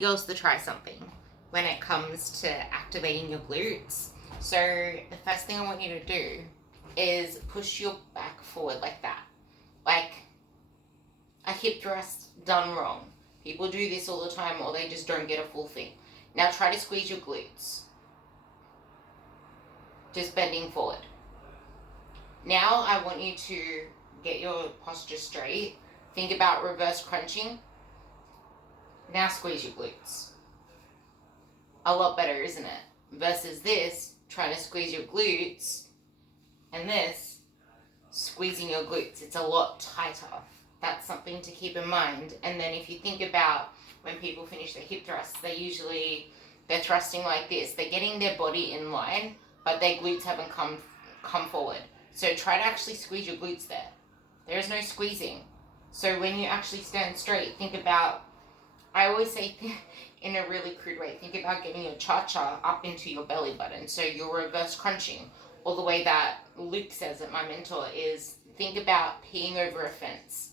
Goes to try something when it comes to activating your glutes. So the first thing I want you to do is push your back forward like that. Like a hip thrust done wrong. People do this all the time or they just don't get a full thing. Now try to squeeze your glutes. Just bending forward. Now I want you to get your posture straight. Think about reverse crunching. Now squeeze your glutes. A lot better, isn't it? Versus this, trying to squeeze your glutes, and this, squeezing your glutes. It's a lot tighter. That's something to keep in mind. And then if you think about when people finish their hip thrusts, they're thrusting like this. They're getting their body in line, but their glutes haven't come forward. So try to actually squeeze your glutes there. There is no squeezing. So when you actually stand straight, think about, I always say in a really crude way, think about getting your cha-cha up into your belly button. So you're reverse crunching. Or the way that Luke says it, my mentor, is think about peeing over a fence.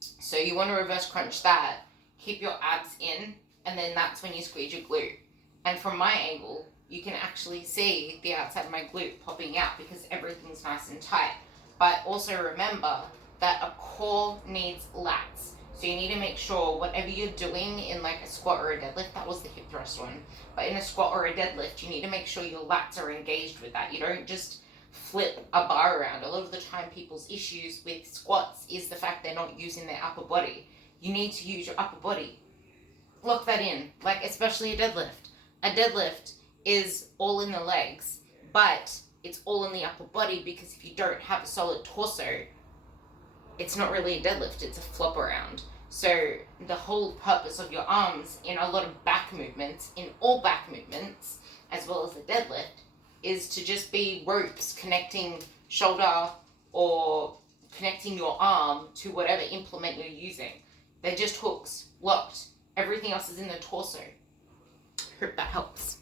So you want to reverse crunch that, keep your abs in, and then that's when you squeeze your glute. And from my angle, you can actually see the outside of my glute popping out because everything's nice and tight. But also remember that a core needs lats. So you need to make sure whatever you're doing in like a squat or a deadlift, that was the hip thrust one, but in a squat or a deadlift, you need to make sure your lats are engaged with that. You don't just flip a bar around. A lot of the time people's issues with squats is the fact they're not using their upper body. You need to use your upper body. Lock that in, like especially a deadlift. A deadlift is all in the legs, but it's all in the upper body because if you don't have a solid torso, it's not really a deadlift, it's a flop around. So the whole purpose of your arms in a lot of back movements, in all back movements, as well as the deadlift, is to just be ropes connecting shoulder or connecting your arm to whatever implement you're using. They're just hooks, locked. Everything else is in the torso. Hope that helps.